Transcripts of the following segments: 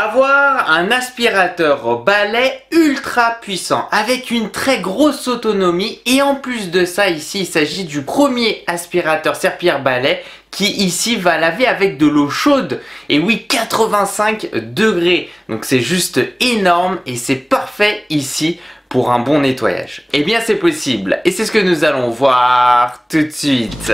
Avoir un aspirateur balai ultra puissant avec une très grosse autonomie et en plus de ça ici il s'agit du premier aspirateur serpillière balai qui ici va laver avec de l'eau chaude et oui 85 degrés, donc c'est juste énorme et c'est parfait ici pour un bon nettoyage. Eh bien c'est possible et c'est ce que nous allons voir tout de suite.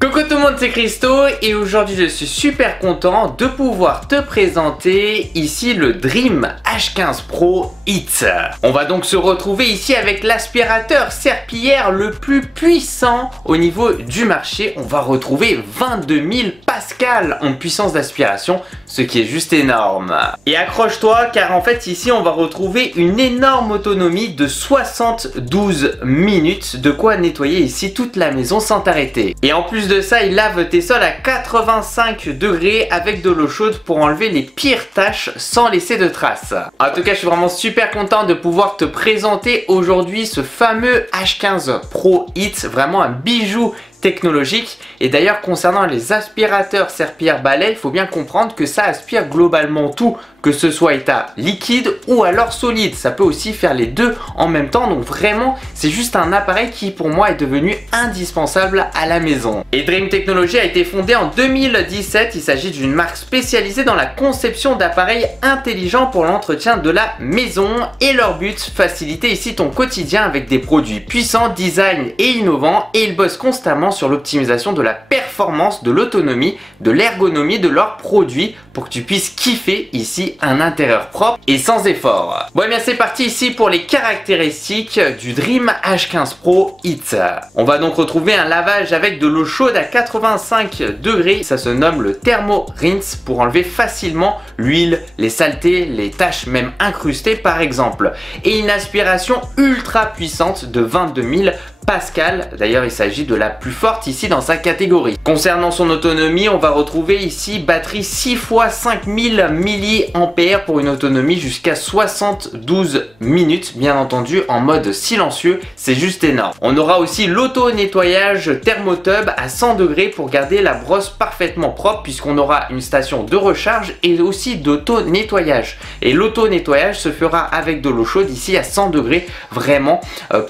Coucou tout le monde, c'est Christo et aujourd'hui je suis super content de pouvoir te présenter ici le Dream H15 Pro Hit. On va donc se retrouver ici avec l'aspirateur serpillière le plus puissant au niveau du marché. On va retrouver 22 000 pascal en puissance d'aspiration, ce qui est juste énorme. Et accroche-toi car en fait ici on va retrouver une énorme autonomie de 72 minutes, de quoi nettoyer ici toute la maison sans t'arrêter. Et en plus de ça, il lave tes sols à 85 degrés avec de l'eau chaude pour enlever les pires taches sans laisser de traces. En tout cas, je suis vraiment super content de pouvoir te présenter aujourd'hui ce fameux H15 Pro Hit, vraiment un bijou technologique. Et d'ailleurs concernant les aspirateurs serpillière balai, il faut bien comprendre que ça aspire globalement tout, que ce soit état liquide ou alors solide. Ça peut aussi faire les deux en même temps, donc vraiment c'est juste un appareil qui pour moi est devenu indispensable à la maison. Et Dream Technology a été fondé en 2017, il s'agit d'une marque spécialisée dans la conception d'appareils intelligents pour l'entretien de la maison et leur but, faciliter ici ton quotidien avec des produits puissants, design et innovants, et ils bossent constamment sur l'optimisation de la performance, de l'autonomie, de l'ergonomie de leurs produits pour que tu puisses kiffer ici un intérieur propre et sans effort. Bon et bien c'est parti ici pour les caractéristiques du Dream H15 Pro Hit. On va donc retrouver un lavage avec de l'eau chaude à 85 degrés, ça se nomme le Thermo Rinse pour enlever facilement l'huile, les saletés, les taches même incrustées par exemple. Et une aspiration ultra puissante de 22 000 pascal, d'ailleurs il s'agit de la plus forte ici dans sa catégorie. Concernant son autonomie, on va retrouver ici batterie 6 x 5000 mAh pour une autonomie jusqu'à 72 minutes, bien entendu en mode silencieux, c'est juste énorme. On aura aussi l'auto-nettoyage Thermotub à 100 degrés pour garder la brosse parfaitement propre puisqu'on aura une station de recharge et aussi d'auto-nettoyage. Et l'auto-nettoyage se fera avec de l'eau chaude ici à 100 degrés vraiment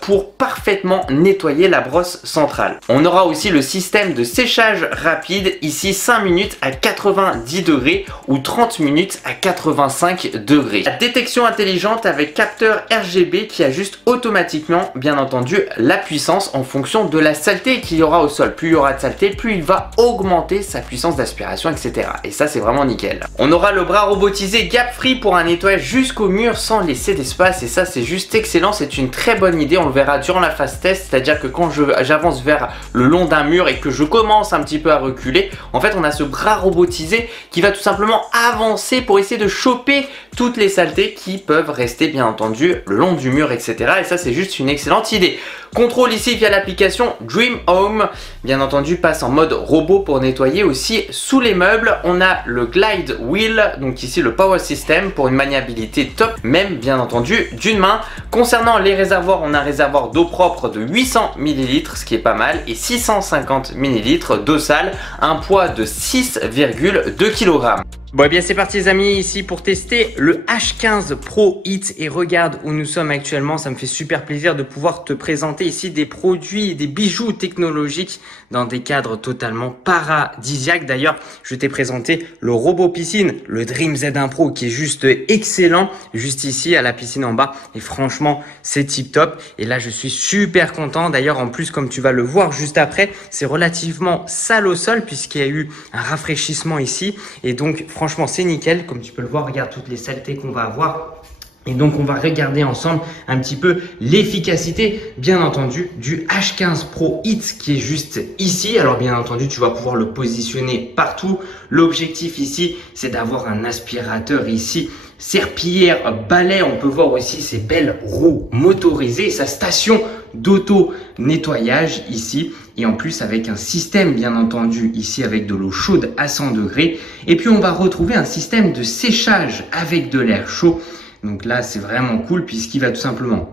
pour parfaitement nettoyer la brosse centrale. On aura aussi le système de séchage rapide, ici 5 minutes à 90 degrés ou 30 minutes à 85 degrés. La détection intelligente avec capteur RGB qui ajuste automatiquement bien entendu la puissance en fonction de la saleté qu'il y aura au sol. Plus il y aura de saleté, plus il va augmenter sa puissance d'aspiration, etc. Et ça c'est vraiment nickel. On aura le bras robotisé Gap Free pour un nettoyage jusqu'au mur sans laisser d'espace et ça c'est juste excellent, c'est une très bonne idée, on le verra durant la phase test. C'est-à-dire que quand j'avance vers le long d'un mur et que je commence un petit peu à reculer, en fait on a ce bras robotisé qui va tout simplement avancer pour essayer de choper toutes les saletés qui peuvent rester bien entendu le long du mur, etc. Et ça c'est juste une excellente idée. Contrôle ici via l'application Dream Home, bien entendu passe en mode robot pour nettoyer aussi sous les meubles. On a le Glide Wheel, donc ici le Power System pour une maniabilité top, même bien entendu d'une main. Concernant les réservoirs, on a un réservoir d'eau propre de 800 ml, ce qui est pas mal, et 650 ml d'eau sale, un poids de 6,2 kg. Bon et bien c'est parti les amis ici pour tester le H15 Pro Hit et regarde où nous sommes actuellement, ça me fait super plaisir de pouvoir te présenter ici des produits, des bijoux technologiques dans des cadres totalement paradisiaques. D'ailleurs je t'ai présenté le robot piscine, le Dream Z1 Pro qui est juste excellent, juste ici à la piscine en bas et franchement c'est tip top et là je suis super content. D'ailleurs en plus comme tu vas le voir juste après, c'est relativement sale au sol puisqu'il y a eu un rafraîchissement ici et donc franchement c'est nickel, comme tu peux le voir, regarde toutes les saletés qu'on va avoir. Et donc on va regarder ensemble un petit peu l'efficacité bien entendu du H15 Pro Hit qui est juste ici. Alors bien entendu tu vas pouvoir le positionner partout. L'objectif ici c'est d'avoir un aspirateur ici serpillière balai. On peut voir aussi ces belles roues motorisées, sa station d'auto-nettoyage ici. Et en plus avec un système bien entendu ici avec de l'eau chaude à 100 degrés. Et puis on va retrouver un système de séchage avec de l'air chaud. Donc là c'est vraiment cool puisqu'il va tout simplement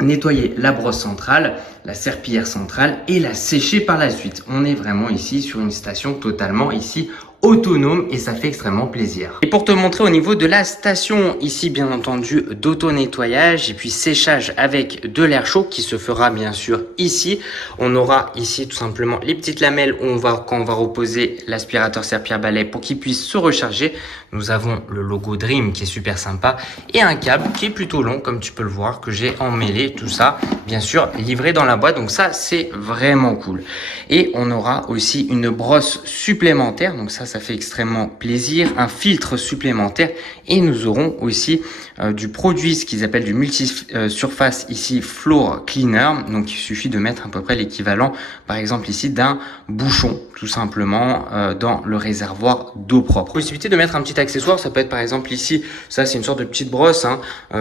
nettoyer la brosse centrale, la serpillière centrale et la sécher par la suite. On est vraiment ici sur une station totalement ici autonome et ça fait extrêmement plaisir. Et pour te montrer au niveau de la station, ici bien entendu d'auto-nettoyage et puis séchage avec de l'air chaud qui se fera bien sûr ici. On aura ici tout simplement les petites lamelles où quand on va reposer l'aspirateur serpillière balai pour qu'il puisse se recharger. Nous avons le logo Dream qui est super sympa et un câble qui est plutôt long comme tu peux le voir que j'ai emmêlé, tout ça bien sûr livré dans la boîte, donc ça c'est vraiment cool. Et on aura aussi une brosse supplémentaire, donc ça fait extrêmement plaisir, un filtre supplémentaire et nous aurons aussi du produit, ce qu'ils appellent du multi-surface ici Floor Cleaner, donc il suffit de mettre à peu près l'équivalent par exemple ici d'un bouchon tout simplement dans le réservoir d'eau propre. Possibilité de mettre un petit accessoire, ça peut être par exemple ici, ça c'est une sorte de petite brosse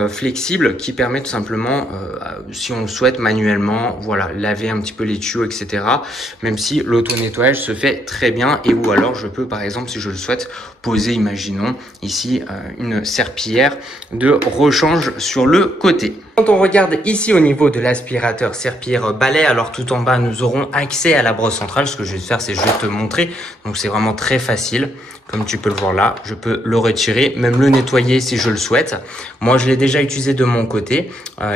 flexible qui permet tout simplement si on le souhaite manuellement, voilà, laver un petit peu les tuyaux etc, même si l'auto-nettoyage se fait très bien et ou alors je peux par exemple si je le souhaite poser, imaginons ici une serpillière de rechange sur le côté. Quand on regarde ici au niveau de l'aspirateur serpillière balai, alors tout en bas nous aurons accès à la brosse centrale. Ce que je vais faire c'est je vais te montrer, donc c'est vraiment très facile. Comme tu peux le voir là, je peux le retirer, même le nettoyer si je le souhaite. Moi, je l'ai déjà utilisé de mon côté,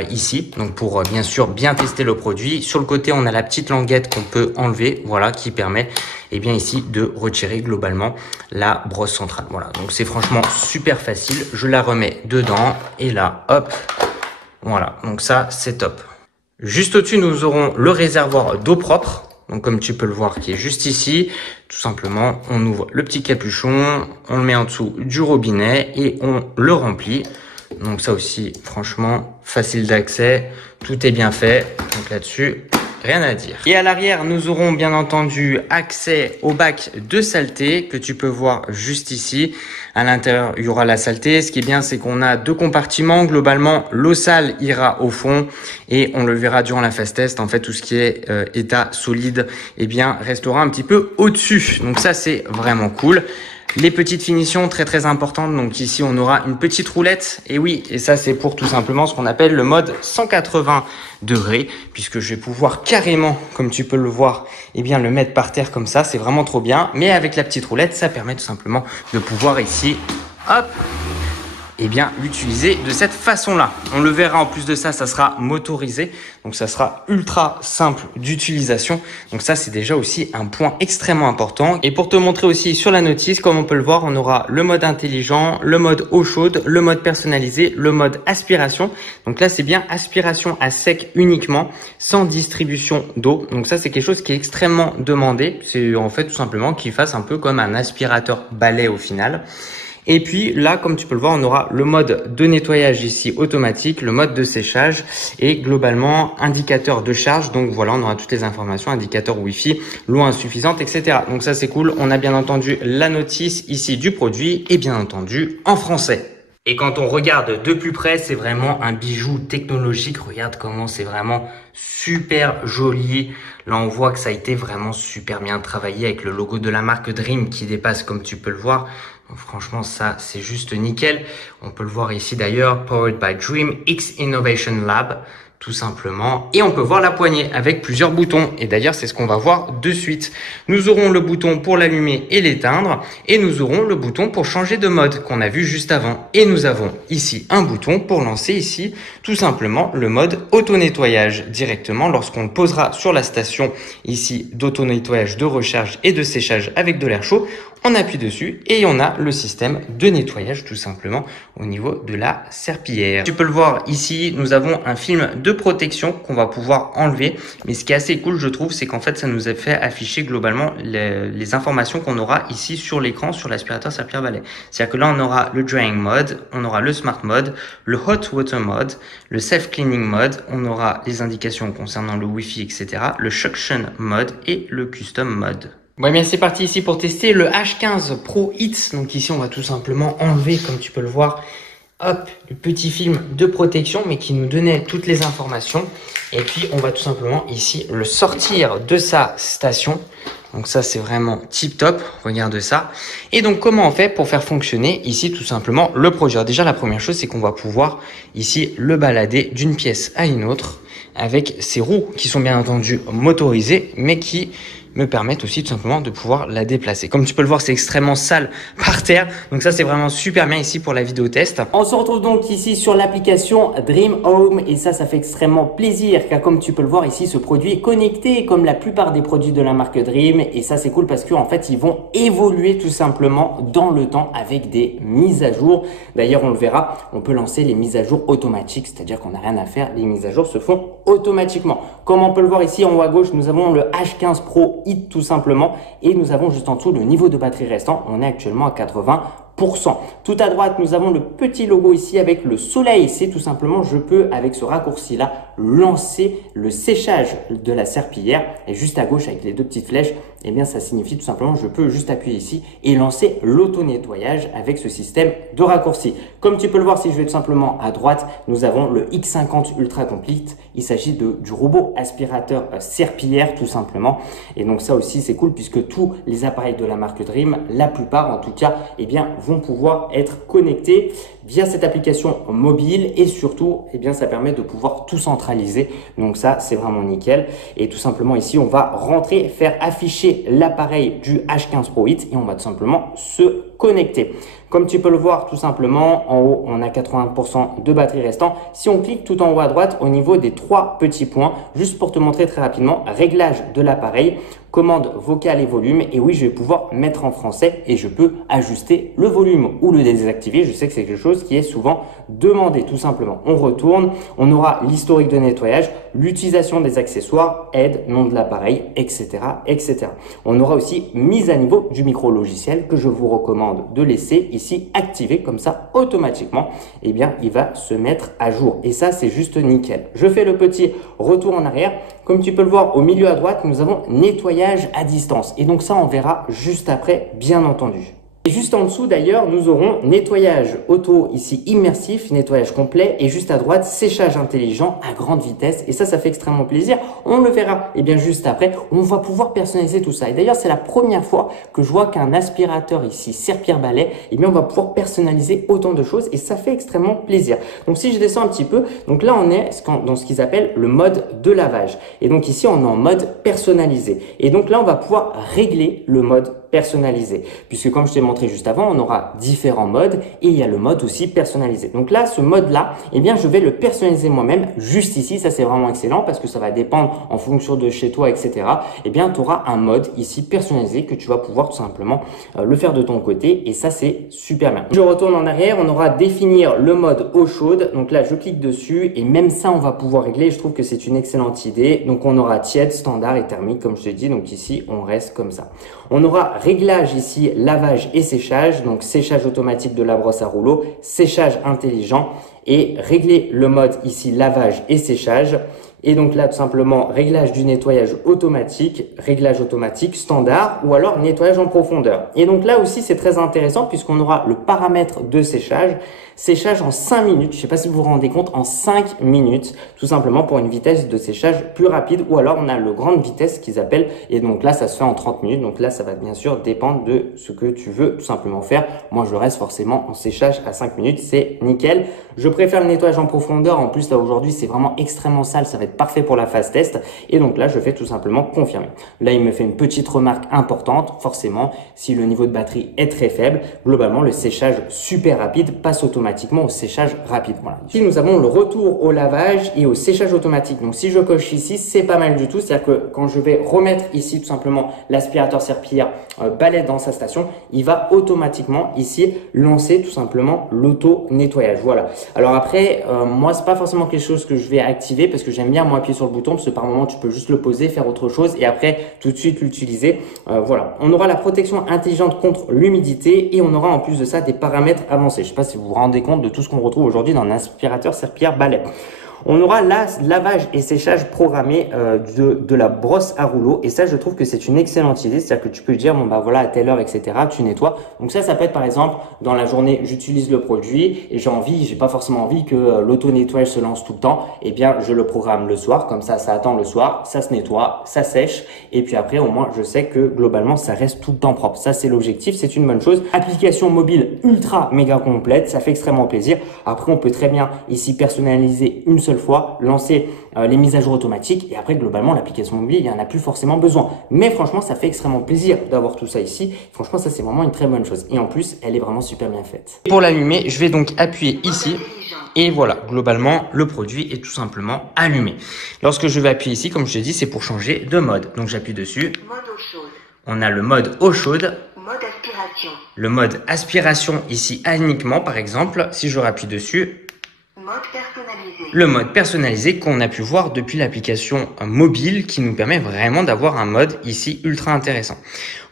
ici, donc pour bien sûr bien tester le produit. Sur le côté, on a la petite languette qu'on peut enlever, voilà, qui permet, eh bien ici, de retirer globalement la brosse centrale. Voilà, donc c'est franchement super facile. Je la remets dedans et là, hop, voilà, donc ça, c'est top. Juste au-dessus, nous aurons le réservoir d'eau propre. Donc comme tu peux le voir qui est juste ici, tout simplement on ouvre le petit capuchon, on le met en dessous du robinet et on le remplit. Donc ça aussi franchement facile d'accès, tout est bien fait, donc là-dessus rien à dire. Et à l'arrière nous aurons bien entendu accès au bac de saleté que tu peux voir juste ici. À l'intérieur il y aura la saleté, ce qui est bien c'est qu'on a deux compartiments, globalement l'eau sale ira au fond et on le verra durant la phase test, en fait tout ce qui est état solide eh bien restera un petit peu au-dessus, donc ça c'est vraiment cool. Les petites finitions très importantes, donc ici on aura une petite roulette et oui, et ça c'est pour tout simplement ce qu'on appelle le mode 180 degrés puisque je vais pouvoir carrément, comme tu peux le voir, eh bien le mettre par terre comme ça, c'est vraiment trop bien, mais avec la petite roulette ça permet tout simplement de pouvoir ici, hop, eh bien l'utiliser de cette façon-là. On le verra en plus de ça, ça sera motorisé, donc ça sera ultra simple d'utilisation. Donc ça c'est déjà aussi un point extrêmement important. Et pour te montrer aussi sur la notice, comme on peut le voir, on aura le mode intelligent, le mode eau chaude, le mode personnalisé, le mode aspiration. Donc là c'est bien aspiration à sec uniquement, sans distribution d'eau. Donc ça c'est quelque chose qui est extrêmement demandé. C'est en fait tout simplement qu'il fasse un peu comme un aspirateur balai au final. Et puis là, comme tu peux le voir, on aura le mode de nettoyage ici automatique, le mode de séchage et globalement indicateur de charge. Donc voilà, on aura toutes les informations, indicateur Wi-Fi, l'eau insuffisante, etc. Donc ça c'est cool. On a bien entendu la notice ici du produit et bien entendu en français. Et quand on regarde de plus près, c'est vraiment un bijou technologique. Regarde comment c'est vraiment super joli. Là, on voit que ça a été vraiment super bien travaillé avec le logo de la marque Dream qui dépasse comme tu peux le voir. Donc, franchement, ça, c'est juste nickel. On peut le voir ici d'ailleurs, Powered by Dream X Innovation Lab, tout simplement. Et on peut voir la poignée avec plusieurs boutons. Et d'ailleurs, c'est ce qu'on va voir de suite. Nous aurons le bouton pour l'allumer et l'éteindre. Et nous aurons le bouton pour changer de mode qu'on a vu juste avant. Et nous avons ici un bouton pour lancer ici, tout simplement, le mode auto-nettoyage directement lorsqu'on le posera sur la station ici d'auto-nettoyage, de recharge et de séchage avec de l'air chaud. On appuie dessus et on a le système de nettoyage tout simplement au niveau de la serpillière. Tu peux le voir ici, nous avons un film de protection qu'on va pouvoir enlever. Mais ce qui est assez cool, je trouve, c'est qu'en fait, ça nous a fait afficher globalement les informations qu'on aura ici sur l'écran, sur l'aspirateur serpillière balai. C'est-à-dire que là, on aura le drying mode, on aura le smart mode, le hot water mode, le self cleaning mode, on aura les indications concernant le Wi-Fi, etc., le suction mode et le custom mode. Bon, bien c'est parti ici pour tester le H15 Pro Hits. Donc ici on va tout simplement enlever, comme tu peux le voir, hop, le petit film de protection, mais qui nous donnait toutes les informations. Et puis, on va tout simplement ici le sortir de sa station. Donc ça, c'est vraiment tip top. Regarde ça. Et donc, comment on fait pour faire fonctionner ici tout simplement le produit? Alors déjà, la première chose, c'est qu'on va pouvoir ici le balader d'une pièce à une autre avec ces roues qui sont bien entendu motorisées, mais qui me permettent aussi tout simplement de pouvoir la déplacer. Comme tu peux le voir, c'est extrêmement sale par terre. Donc ça, c'est vraiment super bien ici pour la vidéo test. On se retrouve donc ici sur l'application Dream Home et ça fait extrêmement plaisir car comme tu peux le voir ici, ce produit est connecté comme la plupart des produits de la marque Dream et ça, c'est cool parce qu'en fait, ils vont évoluer tout simplement dans le temps avec des mises à jour. D'ailleurs, on le verra, on peut lancer les mises à jour automatiques, c'est-à-dire qu'on n'a rien à faire. Les mises à jour se font automatiquement. Comme on peut le voir ici en haut à gauche, nous avons le H15 Pro Hit tout simplement et nous avons juste en dessous le niveau de batterie restant. On est actuellement à 80%. Tout à droite, nous avons le petit logo ici avec le soleil. C'est tout simplement, je peux avec ce raccourci là lancer le séchage de la serpillière et juste à gauche avec les deux petites flèches, eh bien ça signifie tout simplement je peux juste appuyer ici et lancer l'auto-nettoyage avec ce système de raccourci. Comme tu peux le voir, si je vais tout simplement à droite, nous avons le X50 Ultra Complete. Il s'agit du robot aspirateur serpillière tout simplement. Et donc ça aussi c'est cool puisque tous les appareils de la marque Dream, la plupart en tout cas, eh bien vont pouvoir être connectés via cette application mobile et surtout, eh bien ça permet de pouvoir tout centraliser. Donc ça c'est vraiment nickel. Et tout simplement ici on va rentrer, faire afficher l'appareil du H15 Pro Hit et on va tout simplement se connecter. Comme tu peux le voir tout simplement, en haut, on a 80% de batterie restant. Si on clique tout en haut à droite, au niveau des trois petits points, juste pour te montrer très rapidement, réglage de l'appareil, commande vocale et volume. Et oui, je vais pouvoir mettre en français et je peux ajuster le volume ou le désactiver. Je sais que c'est quelque chose qui est souvent demandé tout simplement. On retourne, on aura l'historique de nettoyage, l'utilisation des accessoires, aide, nom de l'appareil, etc., etc. On aura aussi mise à niveau du micro logiciel que je vous recommande de laisser ici activé comme ça automatiquement. Eh bien, il va se mettre à jour et ça, c'est juste nickel. Je fais le petit retour en arrière. Comme tu peux le voir au milieu à droite, nous avons nettoyage à distance et donc ça, on verra juste après, bien entendu. Et juste en dessous d'ailleurs, nous aurons nettoyage auto ici immersif, nettoyage complet et juste à droite, séchage intelligent à grande vitesse. Et ça fait extrêmement plaisir. On le verra et bien juste après, on va pouvoir personnaliser tout ça. Et d'ailleurs, c'est la première fois que je vois qu'un aspirateur ici, serpillière balai, et bien on va pouvoir personnaliser autant de choses et ça fait extrêmement plaisir. Donc si je descends un petit peu, donc là on est dans ce qu'ils appellent le mode de lavage. Et donc ici on est en mode personnalisé. Et donc là on va pouvoir régler le mode personnalisé puisque comme je t'ai montré juste avant, on aura différents modes et il y a le mode aussi personnalisé. Donc là, ce mode-là, eh bien, je vais le personnaliser moi-même juste ici. Ça, c'est vraiment excellent parce que ça va dépendre en fonction de chez toi, etc. Eh bien, tu auras un mode ici personnalisé que tu vas pouvoir tout simplement le faire de ton côté et ça, c'est super bien. Je retourne en arrière, on aura définir le mode eau chaude. Donc là, je clique dessus et même ça, on va pouvoir régler. Je trouve que c'est une excellente idée. Donc, on aura tiède, standard et thermique, comme je te dis. Donc ici, on reste comme ça. On aura réglage ici, lavage et séchage, donc séchage automatique de la brosse à rouleau, séchage intelligent et régler le mode ici lavage et séchage. Et donc là, tout simplement, réglage du nettoyage automatique standard ou alors nettoyage en profondeur. Et donc là aussi, c'est très intéressant puisqu'on aura le paramètre de séchage en 5 minutes. Je ne sais pas si vous vous rendez compte, en 5 minutes, tout simplement pour une vitesse de séchage plus rapide. Ou alors, on a le grande vitesse qu'ils appellent. Et donc là, ça se fait en 30 minutes. Donc là, ça va bien sûr dépendre de ce que tu veux tout simplement faire. Moi, je reste forcément en séchage à 5 minutes. C'est nickel. Je préfère le nettoyage en profondeur. En plus, là, aujourd'hui, c'est vraiment extrêmement sale. Ça va être parfait pour la phase test. Et donc là, je fais tout simplement confirmer. Là, il me fait une petite remarque importante. Forcément, si le niveau de batterie est très faible, globalement, le séchage super rapide passe automatiquement au séchage rapide. Voilà. Ici, nous avons le retour au lavage et au séchage automatique. Donc, si je coche ici, c'est pas mal du tout. C'est-à-dire que quand je vais remettre ici tout simplement l'aspirateur serpillière balai dans sa station, il va automatiquement ici lancer tout simplement l'auto-nettoyage. Voilà. Alors après, moi, c'est pas forcément quelque chose que je vais activer parce que j'aime bien moi appuyer sur le bouton parce que par moment, tu peux juste le poser, faire autre chose et après tout de suite l'utiliser. Voilà. On aura la protection intelligente contre l'humidité et on aura en plus de ça des paramètres avancés. Je sais pas si vous vous rendez compte de tout ce qu'on retrouve aujourd'hui dans un aspirateur serpillière balai. On aura là lavage et séchage programmé de la brosse à rouleau. Et ça, je trouve que c'est une excellente idée. C'est-à-dire que tu peux dire, bon bah voilà, à telle heure, etc., tu nettoies. Donc ça peut être par exemple, dans la journée, j'utilise le produit et j'ai pas forcément envie que l'auto-nettoyage se lance tout le temps. Eh bien, je le programme le soir. Comme ça attend le soir, ça se nettoie, ça sèche. Et puis après, au moins, je sais que globalement, ça reste tout le temps propre. Ça, c'est l'objectif. C'est une bonne chose. Application mobile ultra méga complète. Ça fait extrêmement plaisir. Après, on peut très bien ici personnaliser une seule fois, lancer les mises à jour automatiques et après globalement l'application mobile il n'y en a plus forcément besoin, mais franchement ça fait extrêmement plaisir d'avoir tout ça ici. Franchement ça c'est vraiment une très bonne chose et en plus elle est vraiment super bien faite. Pour l'allumer je vais donc appuyer ici et voilà, globalement le produit est tout simplement allumé. Lorsque je vais appuyer ici, comme je te dis, c'est pour changer de mode, donc j'appuie dessus. Mode eau chaude. On a le mode eau chaude, Mode aspiration. le mode aspiration ici uniquement par exemple. Si je rappuie dessus, Mode personnalisé. le mode personnalisé qu'on a pu voir depuis l'application mobile qui nous permet vraiment d'avoir un mode ici ultra intéressant.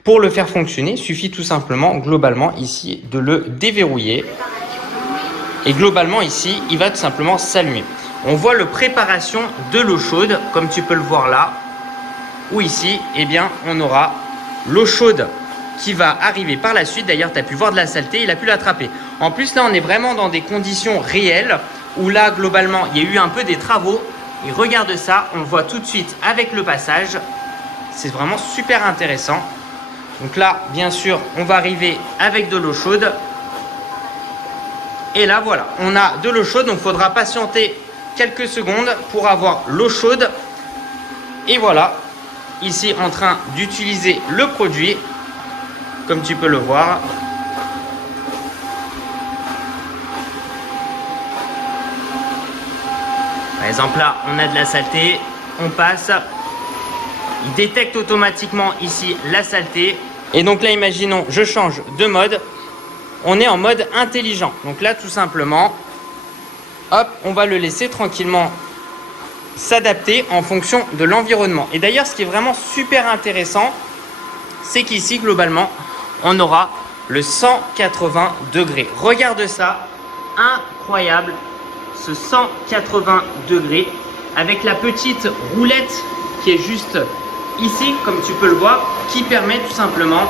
Pour le faire fonctionner, il suffit tout simplement globalement ici de le déverrouiller et globalement ici il va tout simplement s'allumer. On voit le préparation de l'eau chaude comme tu peux le voir là, où ici eh bien on aura l'eau chaude qui va arriver par la suite. D'ailleurs tu as pu voir de la saleté, il a pu l'attraper. En plus là on est vraiment dans des conditions réelles où là globalement il y a eu un peu des travaux et regarde ça, on le voit tout de suite avec le passage, c'est vraiment super intéressant. Donc là bien sûr on va arriver avec de l'eau chaude et là voilà on a de l'eau chaude, donc il faudra patienter quelques secondes pour avoir l'eau chaude et voilà ici en train d'utiliser le produit comme tu peux le voir. Par exemple là on a de la saleté, on passe, il détecte automatiquement ici la saleté et donc là imaginons je change de mode, on est en mode intelligent, donc là tout simplement hop on va le laisser tranquillement s'adapter en fonction de l'environnement. Et d'ailleurs ce qui est vraiment super intéressant c'est qu'ici globalement on aura le 180 degrés, regarde ça, incroyable. Ce 180 degrés avec la petite roulette qui est juste ici comme tu peux le voir, qui permet tout simplement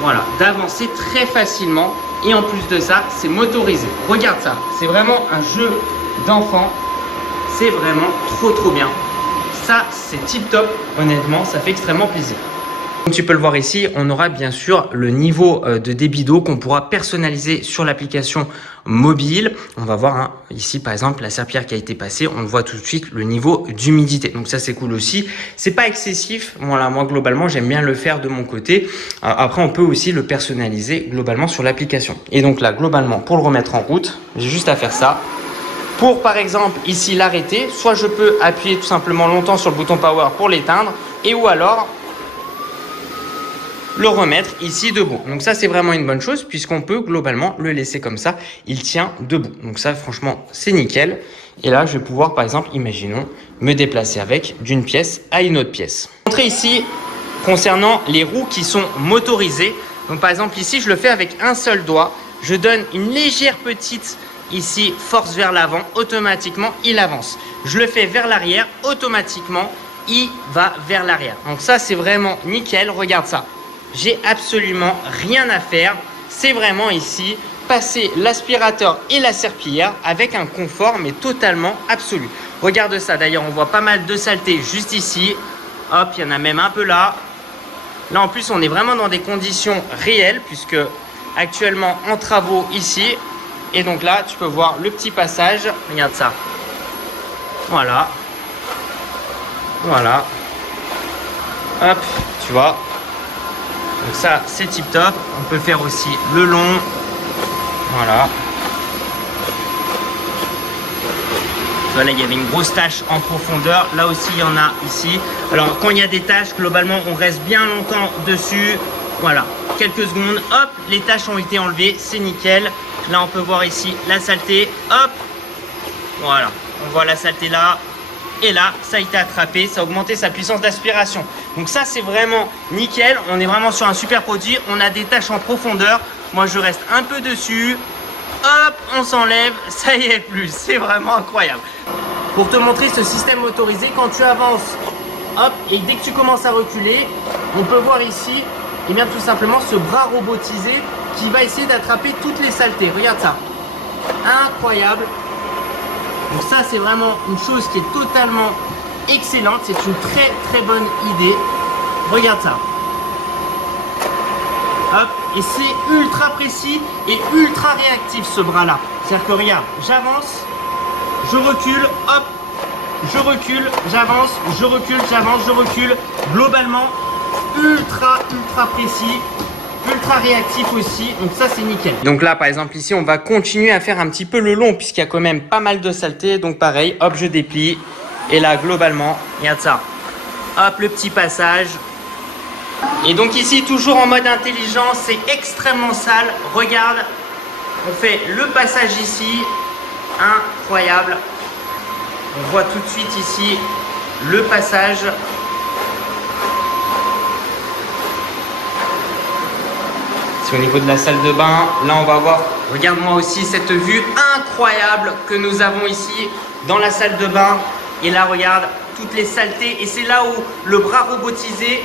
voilà, d'avancer très facilement et en plus de ça c'est motorisé. Regarde ça, c'est vraiment un jeu d'enfant, c'est vraiment trop bien. Ça c'est tip top, honnêtement ça fait extrêmement plaisir. Comme tu peux le voir ici, on aura bien sûr le niveau de débit d'eau qu'on pourra personnaliser sur l'application mobile. On va voir ici par exemple la serpillière qui a été passée, on voit tout de suite le niveau d'humidité. Donc ça c'est cool aussi. C'est pas excessif. Voilà, moi globalement j'aime bien le faire de mon côté. Après on peut aussi le personnaliser globalement sur l'application. Et donc là globalement pour le remettre en route, j'ai juste à faire ça. Pour par exemple ici l'arrêter, soit je peux appuyer tout simplement longtemps sur le bouton power pour l'éteindre et ou alors le remettre ici debout. Donc ça c'est vraiment une bonne chose puisqu'on peut globalement le laisser comme ça, il tient debout. Donc ça franchement c'est nickel. Et là je vais pouvoir par exemple, imaginons, me déplacer avec d'une pièce à une autre pièce. Montrer ici concernant les roues qui sont motorisées. Donc par exemple ici je le fais avec un seul doigt, je donne une légère petite ici force vers l'avant, automatiquement il avance. Je le fais vers l'arrière, automatiquement il va vers l'arrière. Donc ça c'est vraiment nickel, regarde ça. J'ai absolument rien à faire. C'est vraiment ici passer l'aspirateur et la serpillière avec un confort mais totalement absolu. Regarde ça, d'ailleurs on voit pas mal de saleté juste ici. Hop, il y en a même un peu là. Là en plus on est vraiment dans des conditions réelles puisque actuellement en travaux ici. Et donc là tu peux voir le petit passage. Regarde ça. Voilà. Voilà. Hop, tu vois. Donc ça c'est tip top, on peut faire aussi le long, voilà. Voilà, il y avait une grosse tache en profondeur, là aussi il y en a ici. Alors quand il y a des taches, globalement on reste bien longtemps dessus, voilà, quelques secondes, hop, les taches ont été enlevées, c'est nickel. Là on peut voir ici la saleté, hop, voilà, on voit la saleté là. Et là, ça a été attrapé, ça a augmenté sa puissance d'aspiration. Donc ça, c'est vraiment nickel. On est vraiment sur un super produit. On a des taches en profondeur. Moi, je reste un peu dessus. Hop, on s'enlève. Ça y est plus. C'est vraiment incroyable. pour te montrer ce système motorisé. Quand tu avances, hop, et dès que tu commences à reculer, on peut voir ici, et bien tout simplement ce bras robotisé qui va essayer d'attraper toutes les saletés. Regarde ça, incroyable. Donc ça c'est vraiment une chose qui est totalement excellente, c'est une très très bonne idée. Regarde ça. Hop, et c'est ultra précis et ultra réactif ce bras là. C'est-à-dire que regarde, j'avance, je recule, hop, je recule, j'avance, je recule, j'avance, je recule. Globalement, ultra précis, ultra réactif aussi, donc ça c'est nickel. Donc là par exemple ici on va continuer à faire un petit peu le long puisqu'il y a quand même pas mal de saleté. Donc pareil, hop, je déplie et là globalement, regarde ça, hop, le petit passage. Et donc ici toujours en mode intelligent, c'est extrêmement sale. Regarde, on fait le passage ici, incroyable. On voit tout de suite ici le passage. C'est au niveau de la salle de bain. Là on va voir, regarde-moi aussi cette vue incroyable que nous avons ici dans la salle de bain. Et là regarde toutes les saletés, et c'est là où le bras robotisé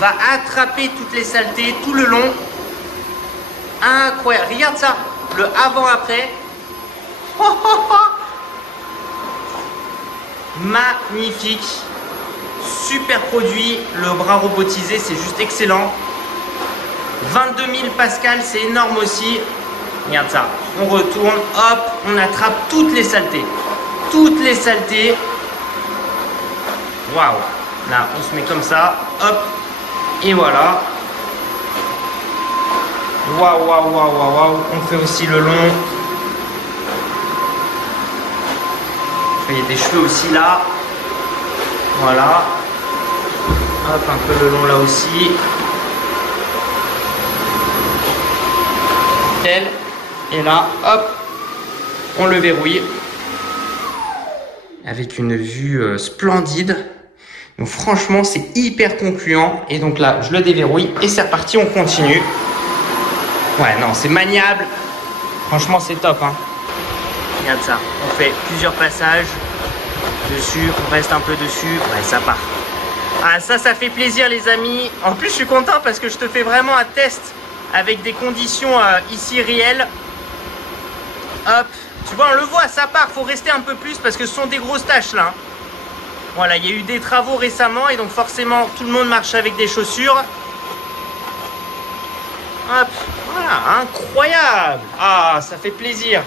va attraper toutes les saletés tout le long. Incroyable, regarde ça, le avant-après. Oh, oh, oh. Magnifique, super produit, le bras robotisé, c'est juste excellent. 22 000 pascal, c'est énorme aussi. Regarde ça, on retourne, hop, on attrape toutes les saletés. Toutes les saletés. Waouh, là on se met comme ça, hop. Et voilà. Waouh, waouh, waouh, waouh, waouh. On fait aussi le long. Il y a des cheveux aussi là. Voilà. Hop, un peu le long là aussi. Et là, hop, on le verrouille. Avec une vue splendide. Donc franchement c'est hyper concluant. Et donc là je le déverrouille et c'est reparti, on continue. Ouais non c'est maniable. Franchement c'est top hein. Regarde ça, on fait plusieurs passages dessus, on reste un peu dessus. Ouais ça part. Ah ça fait plaisir les amis. En plus je suis content parce que je te fais vraiment un test avec des conditions ici réelles. Hop, tu vois on le voit, ça part. Faut rester un peu plus parce que ce sont des grosses tâches là. Voilà, il y a eu des travaux récemment et donc forcément tout le monde marche avec des chaussures. Hop, voilà, incroyable. Ah, ça fait plaisir.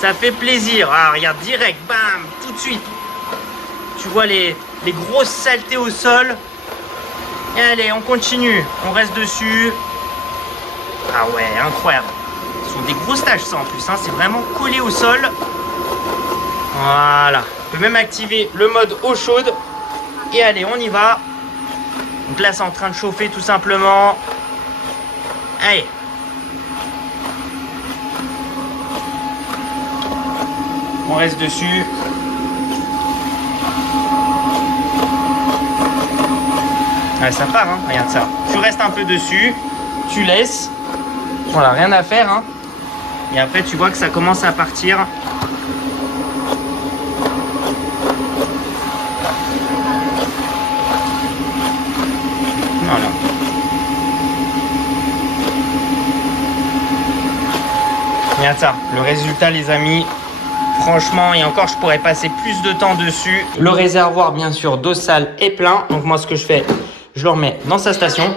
Ça fait plaisir. Ah, regarde, direct, bam, tout de suite. Tu vois les grosses saletés au sol. Et allez, on continue. On reste dessus. Ah ouais, incroyable. Ce sont des grosses tâches ça en plus, hein. C'est vraiment collé au sol. Voilà. On peut même activer le mode eau chaude. Et allez, on y va. Donc là, c'est en train de chauffer tout simplement. Allez. On reste dessus. Ouais, ça part, hein. Regarde ça. Tu restes un peu dessus. Tu laisses. Voilà, rien à faire, hein. Et après, tu vois que ça commence à partir. Voilà. Regarde ça, le résultat les amis, franchement, et encore je pourrais passer plus de temps dessus. Le réservoir bien sûr d'eau sale est plein, donc moi ce que je fais, je le remets dans sa station.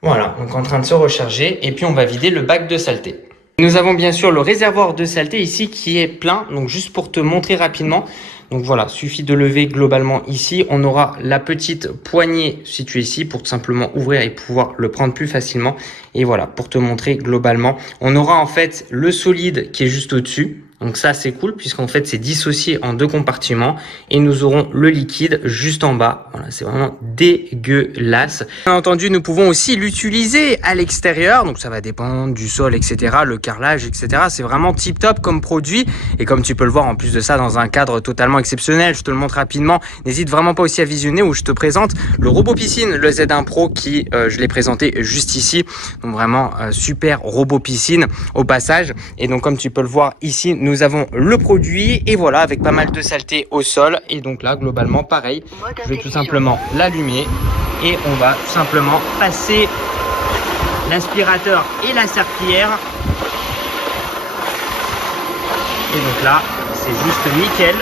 Voilà, donc en train de se recharger et puis on va vider le bac de saleté. Nous avons bien sûr le réservoir de saleté ici qui est plein, donc juste pour te montrer rapidement. Donc voilà, suffit de lever globalement ici. On aura la petite poignée située ici pour tout simplement ouvrir et pouvoir le prendre plus facilement. Et voilà, pour te montrer globalement, on aura en fait le solide qui est juste au-dessus. Donc ça c'est cool puisqu'en fait c'est dissocié en deux compartiments et nous aurons le liquide juste en bas. Voilà, c'est vraiment dégueulasse. Bien entendu, nous pouvons aussi l'utiliser à l'extérieur, donc ça va dépendre du sol, etc., le carrelage, etc. C'est vraiment tip top comme produit et comme tu peux le voir en plus de ça dans un cadre totalement exceptionnel, je te le montre rapidement. N'hésite vraiment pas aussi à visionner où je te présente le robot piscine, le Z1 Pro qui je l'ai présenté juste ici. Donc vraiment super robot piscine au passage. Et donc comme tu peux le voir ici, nous nous avons le produit et voilà, avec pas mal de saleté au sol. Et donc là, globalement, pareil, je vais tout simplement l'allumer et on va tout simplement passer l'aspirateur et la serpillière. Et donc là, c'est juste nickel.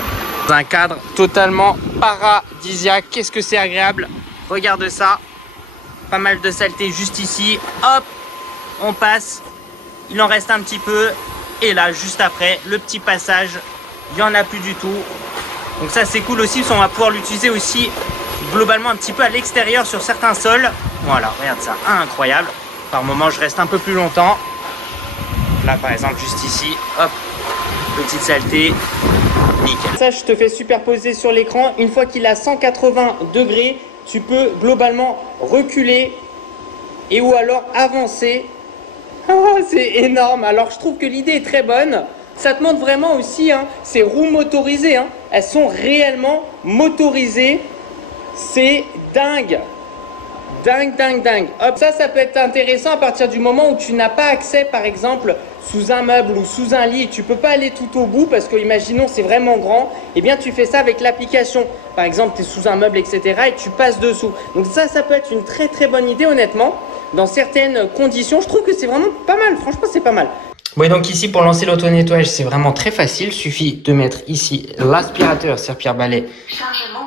Dans un cadre totalement paradisiaque. Qu'est-ce que c'est agréable. Regarde ça. Pas mal de saleté juste ici. Hop, on passe. Il en reste un petit peu. Et là, juste après, le petit passage, il n'y en a plus du tout. Donc ça, c'est cool aussi, parce qu'on va pouvoir l'utiliser aussi globalement un petit peu à l'extérieur sur certains sols. Voilà, regarde ça, incroyable. Par moment, je reste un peu plus longtemps. Là, par exemple, juste ici, hop, petite saleté, nickel. Ça, je te fais superposer sur l'écran. Une fois qu'il a 180 degrés, tu peux globalement reculer et ou alors avancer. Oh, c'est énorme. Alors je trouve que l'idée est très bonne. Ça te montre vraiment aussi ces roues motorisées. Elles sont réellement motorisées. C'est dingue. Dingue, dingue, dingue. Hop, ça peut être intéressant à partir du moment où tu n'as pas accès, par exemple, sous un meuble ou sous un lit. Tu peux pas aller tout au bout parce que, imaginons, c'est vraiment grand. Eh bien, tu fais ça avec l'application. Par exemple, tu es sous un meuble, etc. et tu passes dessous. Donc ça peut être une très, très bonne idée, honnêtement. Dans certaines conditions, je trouve que c'est vraiment pas mal. Franchement, c'est pas mal. Oui, donc ici, pour lancer l'auto-nettoyage, c'est vraiment très facile. Il suffit de mettre ici l'aspirateur serpillère-balai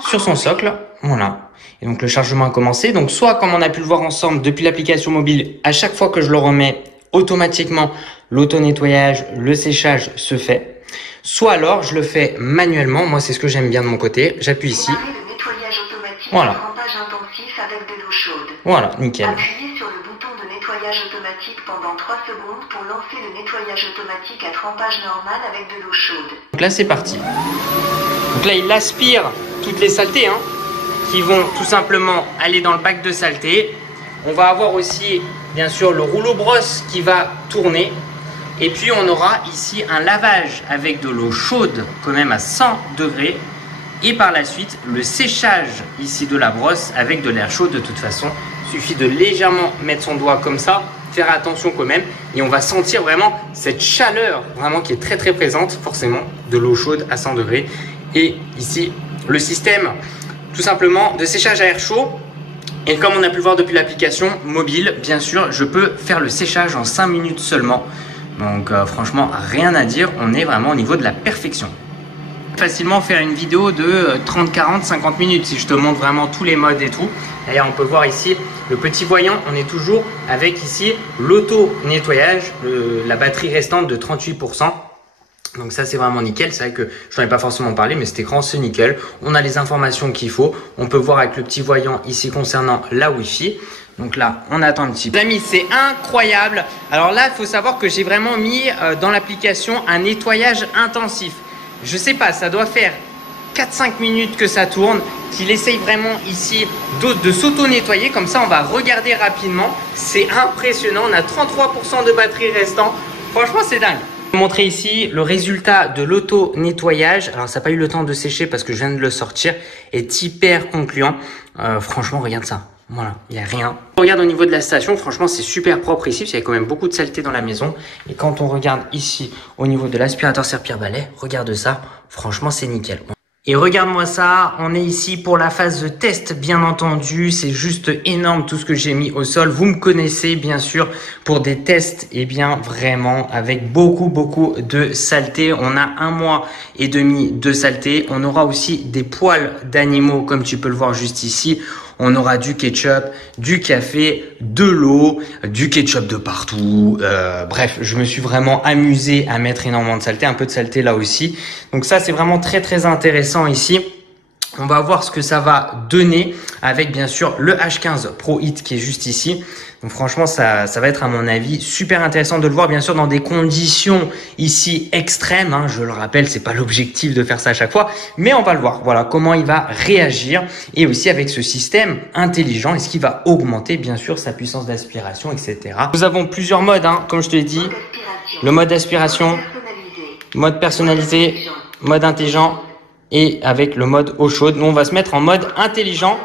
sur son socle. Voilà. Et donc, le chargement a commencé. Donc, soit, comme on a pu le voir ensemble depuis l'application mobile, à chaque fois que je le remets, automatiquement, l'auto-nettoyage, le séchage se fait. Soit alors, je le fais manuellement. Moi, c'est ce que j'aime bien de mon côté. J'appuie ici. Voilà. Avec de l'eau chaude. Voilà, nickel. Appuyez sur le bouton de nettoyage automatique pendant 3 secondes pour lancer le nettoyage automatique à trempage normal avec de l'eau chaude. Donc là, c'est parti. Donc là, il aspire toutes les saletés qui vont tout simplement aller dans le bac de saleté. On va avoir aussi, bien sûr, le rouleau brosse qui va tourner. Et puis, on aura ici un lavage avec de l'eau chaude, quand même à 100 degrés. Et par la suite, le séchage ici de la brosse avec de l'air chaud de toute façon. Il suffit de légèrement mettre son doigt comme ça, faire attention quand même. Et on va sentir vraiment cette chaleur vraiment qui est très très présente, forcément, de l'eau chaude à 100 degrés. Et ici, le système tout simplement de séchage à air chaud. Et comme on a pu le voir depuis l'application mobile, bien sûr, je peux faire le séchage en 5 minutes seulement. Donc franchement, rien à dire, on est vraiment au niveau de la perfection. Facilement faire une vidéo de 30, 40, 50 minutes si je te montre vraiment tous les modes et tout. D'ailleurs, on peut voir ici le petit voyant, on est toujours avec ici l'auto-nettoyage, la batterie restante de 38%. Donc ça, c'est vraiment nickel. C'est vrai que je n'en ai pas forcément parlé, mais cet écran, c'est nickel. On a les informations qu'il faut. On peut voir avec le petit voyant ici concernant la Wi-Fi. Donc là, on attend un petit peu. Les amis, c'est incroyable. Alors là, il faut savoir que j'ai vraiment mis dans l'application un nettoyage intensif. Je sais pas, ça doit faire 4-5 minutes que ça tourne, qu'il essaye vraiment ici de s'auto-nettoyer. Comme ça, on va regarder rapidement. C'est impressionnant. On a 33% de batterie restant. Franchement, c'est dingue. Je vais vous montrer ici le résultat de l'auto-nettoyage. Alors, ça n'a pas eu le temps de sécher parce que je viens de le sortir. Est hyper concluant. Franchement, regarde ça. Voilà, il n'y a rien. On regarde au niveau de la station, franchement, c'est super propre ici, parce qu'il y a quand même beaucoup de saleté dans la maison. Et quand on regarde ici, au niveau de l'aspirateur serpillère-balai, regarde ça, franchement, c'est nickel. Et regarde-moi ça, on est ici pour la phase de test, bien entendu. C'est juste énorme tout ce que j'ai mis au sol. Vous me connaissez, bien sûr, pour des tests, eh bien, vraiment, avec beaucoup de saleté. On a 1 mois et demi de saleté. On aura aussi des poils d'animaux, comme tu peux le voir juste ici. On aura du ketchup, du café, de l'eau, du ketchup de partout. Bref, je me suis vraiment amusé à mettre énormément de saleté, un peu de saleté là aussi. Donc ça, c'est vraiment très intéressant ici. On va voir ce que ça va donner avec bien sûr le H15 Pro Hit qui est juste ici. Donc franchement, ça va être à mon avis super intéressant de le voir bien sûr dans des conditions ici extrêmes. Je le rappelle, c'est pas l'objectif de faire ça à chaque fois, mais on va le voir. Voilà comment il va réagir et aussi avec ce système intelligent, est-ce qu'il va augmenter bien sûr sa puissance d'aspiration, etc. Nous avons plusieurs modes, comme je te l'ai dit. Le mode d'aspiration, mode personnalisé, mode intelligent. Et avec le mode eau chaude, nous on va se mettre en mode intelligent.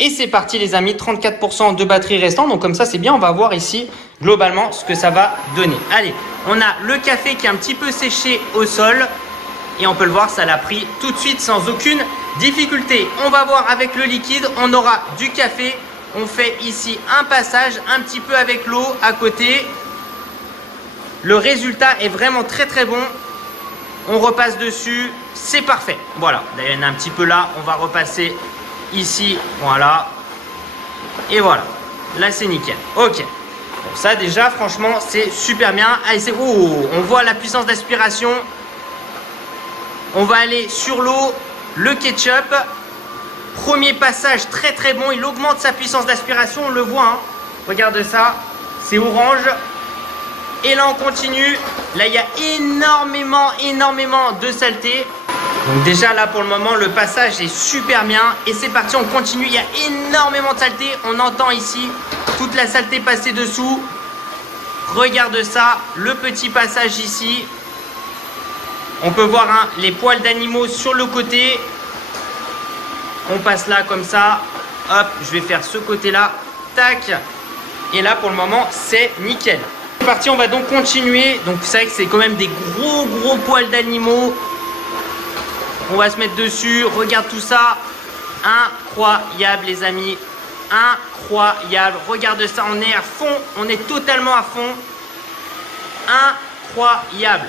Et c'est parti les amis, 34% de batterie restant. Donc comme ça c'est bien, on va voir ici globalement ce que ça va donner. Allez, on a le café qui est un petit peu séché au sol. Et on peut le voir, ça l'a pris tout de suite sans aucune difficulté. On va voir avec le liquide, on aura du café. On fait ici un passage un petit peu avec l'eau à côté. Le résultat est vraiment très très bon. On repasse dessus, c'est parfait. Voilà, d'ailleurs il y en a un petit peu là, on va repasser ici, voilà. Et voilà, là c'est nickel. Ok, bon ça déjà franchement c'est super bien. Allez, c'est... Oh, on voit la puissance d'aspiration. On va aller sur l'eau, le ketchup. Premier passage très très bon, il augmente sa puissance d'aspiration, on le voit. Hein. Regarde ça, c'est orange. Et là on continue. Là il y a énormément de saleté. Donc déjà là pour le moment le passage est super bien. Et c'est parti, on continue. Il y a énormément de saleté. On entend ici toute la saleté passer dessous. Regarde ça, le petit passage ici. On peut voir hein, les poils d'animaux sur le côté. On passe là comme ça. Hop, je vais faire ce côté-là. Tac. Et là, pour le moment, c'est nickel. C'est parti, on va donc continuer. Donc, vous savez que c'est quand même des gros poils d'animaux. On va se mettre dessus. Regarde tout ça. Incroyable, les amis. Incroyable. Regarde ça, on est à fond. On est totalement à fond. Incroyable.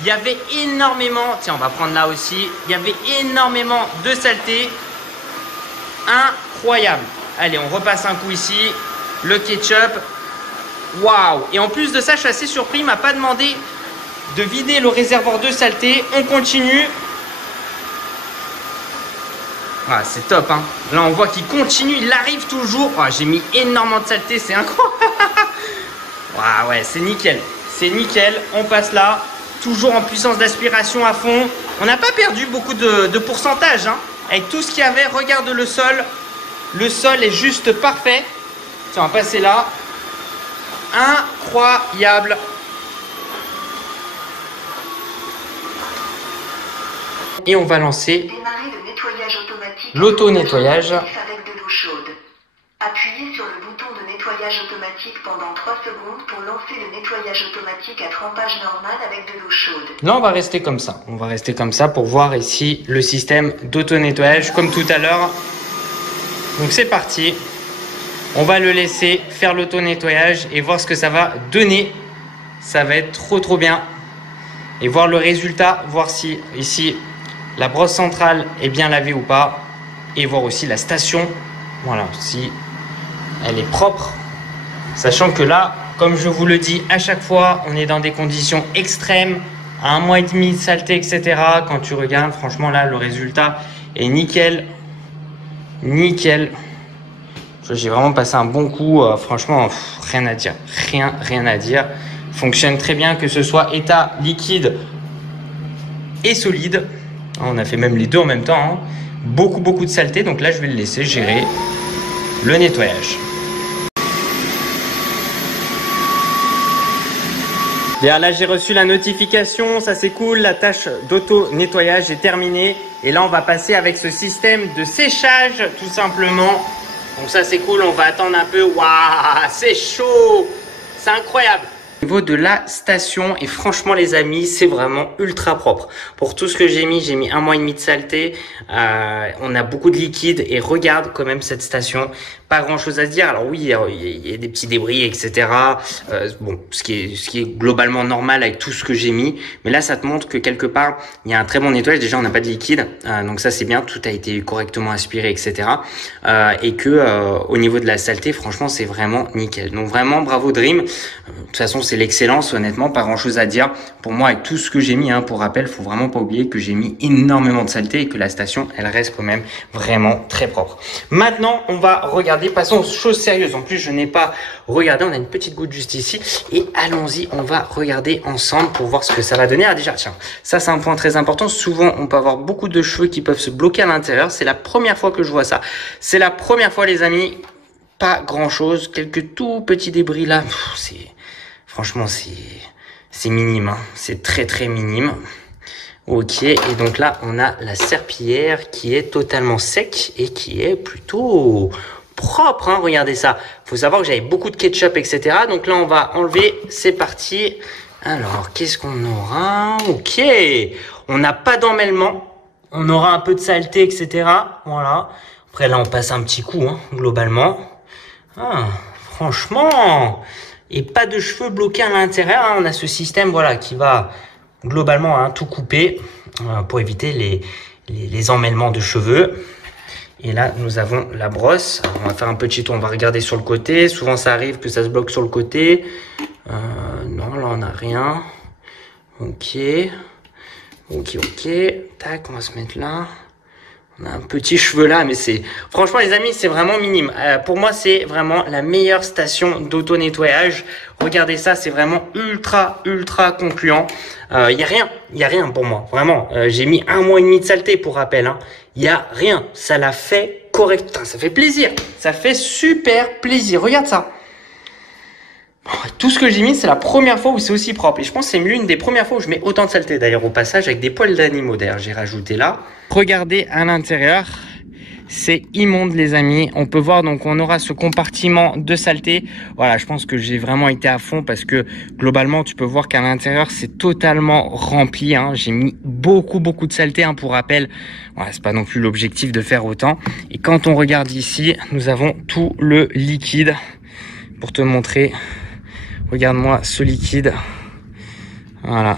Il y avait énormément, tiens on va prendre là aussi, il y avait énormément de saleté. Incroyable. Allez, on repasse un coup ici, le ketchup. Waouh. Et en plus de ça, je suis assez surpris, il m'a pas demandé de vider le réservoir de saleté. On continue. Ah, c'est top hein. Là on voit qu'il continue, il arrive toujours. Oh, j'ai mis énormément de saleté, c'est incroyable. Ah ouais, c'est nickel. C'est nickel, on passe là. Toujours en puissance d'aspiration à fond. On n'a pas perdu beaucoup de pourcentage. Hein. Avec tout ce qu'il y avait, regarde le sol. Le sol est juste parfait. Tiens, on va passer là. Incroyable. Et on va lancer l'auto-nettoyage. Avec de l'eau chaude. Appuyez sur le bouton de nettoyage automatique pendant 3 secondes pour lancer le nettoyage automatique à trempage normal avec de l'eau chaude. Là, on va rester comme ça. On va rester comme ça pour voir ici le système d'auto-nettoyage comme tout à l'heure. Donc, c'est parti. On va le laisser faire l'auto-nettoyage et voir ce que ça va donner. Ça va être trop bien. Et voir le résultat, voir si ici la brosse centrale est bien lavée ou pas. Et voir aussi la station. Voilà, si elle est propre, sachant que là, comme je vous le dis à chaque fois, on est dans des conditions extrêmes, à 1 mois et demi de saleté, etc. Quand tu regardes, franchement là, le résultat est nickel, nickel. J'ai vraiment passé un bon coup, franchement, rien à dire, rien à dire. Fonctionne très bien, que ce soit état liquide et solide. On a fait même les deux en même temps. Hein. Beaucoup de saleté, donc là je vais le laisser gérer le nettoyage. Bien, là j'ai reçu la notification, ça c'est cool, la tâche d'auto-nettoyage est terminée. Et là on va passer avec ce système de séchage tout simplement. Donc ça c'est cool, on va attendre un peu. Waouh, c'est chaud, c'est incroyable. Au niveau de la station, et franchement les amis, c'est vraiment ultra propre. Pour tout ce que j'ai mis 1 mois et demi de saleté. On a beaucoup de liquide et regarde quand même cette station. Pas grand chose à se dire. Alors oui, il y a des petits débris, etc. Bon, ce qui est globalement normal avec tout ce que j'ai mis. Mais là, ça te montre que quelque part, il y a un très bon nettoyage. Déjà, on n'a pas de liquide. Donc ça, c'est bien. Tout a été correctement aspiré, etc. Et que au niveau de la saleté, franchement, c'est vraiment nickel. Donc vraiment, bravo Dream. De toute façon, c'est l'excellence, honnêtement, pas grand chose à dire. Pour moi, avec tout ce que j'ai mis, hein, pour rappel, faut vraiment pas oublier que j'ai mis énormément de saleté et que la station, elle reste quand même vraiment très propre. Maintenant, on va regarder, passons aux choses sérieuses. En plus, je n'ai pas regardé, on a une petite goutte juste ici. Et allons-y, on va regarder ensemble pour voir ce que ça va donner. Ah, déjà, tiens, ça c'est un point très important. Souvent, on peut avoir beaucoup de cheveux qui peuvent se bloquer à l'intérieur. C'est la première fois que je vois ça. C'est la première fois, les amis. Pas grand chose, quelques tout petits débris là. Franchement, c'est minime, hein. C'est très minime. Ok, et donc là, on a la serpillière qui est totalement sec et qui est plutôt propre, hein, regardez ça. Faut savoir que j'avais beaucoup de ketchup, etc. Donc là, on va enlever, c'est parti. Alors, qu'est-ce qu'on aura? Ok, on n'a pas d'emmêlement. On aura un peu de saleté, etc. Voilà. Après, là, on passe un petit coup, hein, globalement. Ah, franchement, et pas de cheveux bloqués à l'intérieur. Hein. On a ce système, voilà, qui va globalement hein, tout couper pour éviter les emmêlements de cheveux. Et là, nous avons la brosse. Alors, on va faire un petit tour, on va regarder sur le côté. Souvent, ça arrive que ça se bloque sur le côté. Non, là, on n'a rien. Ok. Tac, on va se mettre là. On a un petit cheveu là, mais c'est... Franchement, les amis, c'est vraiment minime. Pour moi, c'est vraiment la meilleure station d'auto-nettoyage. Regardez ça, c'est vraiment ultra concluant. Il y a rien pour moi. Vraiment, j'ai mis 1 mois et demi de saleté pour rappel. Il y a rien. Ça l'a fait correct. Putain, ça fait plaisir. Ça fait super plaisir. Regarde ça. Tout ce que j'ai mis, c'est la première fois où c'est aussi propre. Et je pense que c'est l'une des premières fois où je mets autant de saleté. D'ailleurs, au passage, avec des poils d'animaux. D'ailleurs, j'ai rajouté là. Regardez à l'intérieur. C'est immonde, les amis. On peut voir, donc, on aura ce compartiment de saleté. Voilà, je pense que j'ai vraiment été à fond parce que, globalement, tu peux voir qu'à l'intérieur, c'est totalement rempli. Hein. J'ai mis beaucoup de saleté, hein, pour rappel. Voilà, c'est pas non plus l'objectif de faire autant. Et quand on regarde ici, nous avons tout le liquide. Pour te montrer... Regarde-moi ce liquide. Voilà.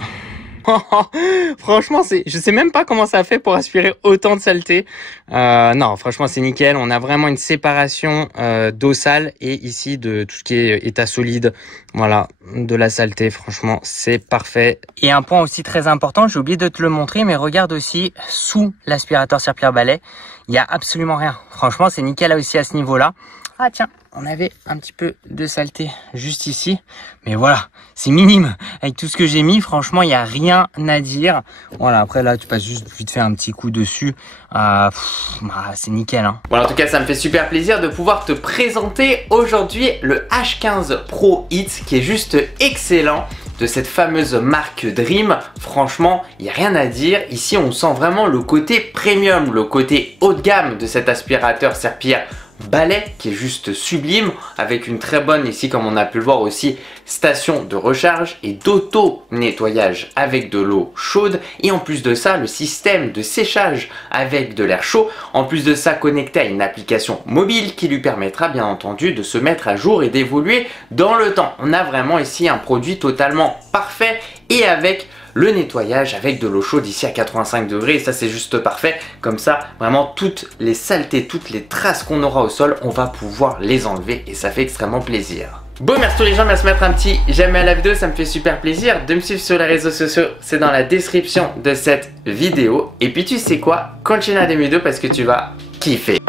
Franchement, je sais même pas comment ça a fait pour aspirer autant de saleté. Non, franchement, c'est nickel. On a vraiment une séparation d'eau sale et ici de tout ce qui est état solide. Voilà, de la saleté. Franchement, c'est parfait. Et un point aussi très important, j'ai oublié de te le montrer, mais regarde aussi sous l'aspirateur serpillière balai. Il y a absolument rien. Franchement, c'est nickel aussi à ce niveau-là. Ah tiens, on avait un petit peu de saleté juste ici. Mais voilà, c'est minime. Avec tout ce que j'ai mis, franchement, il n'y a rien à dire. Voilà, après là, tu passes juste vite fait un petit coup dessus. C'est nickel. Hein. Bon, en tout cas, ça me fait super plaisir de pouvoir te présenter aujourd'hui le H15 Pro Hits qui est juste excellent. De cette fameuse marque Dream, franchement, il n'y a rien à dire. Ici, on sent vraiment le côté premium, le côté haut de gamme de cet aspirateur serpillière balai qui est juste sublime, avec une très bonne, ici comme on a pu le voir aussi, station de recharge et d'auto-nettoyage avec de l'eau chaude, et en plus de ça, le système de séchage avec de l'air chaud, en plus de ça connecté à une application mobile qui lui permettra bien entendu de se mettre à jour et d'évoluer dans le temps. On a vraiment ici un produit totalement parfait et avec le nettoyage avec de l'eau chaude ici à 85 degrés, et ça c'est juste parfait. Comme ça, vraiment toutes les saletés, toutes les traces qu'on aura au sol, on va pouvoir les enlever et ça fait extrêmement plaisir. Bon, merci tous les gens, merci de mettre un petit j'aime à la vidéo, ça me fait super plaisir. De me suivre sur les réseaux sociaux, c'est dans la description de cette vidéo. Et puis tu sais quoi, continue à aimer la vidéo parce que tu vas kiffer.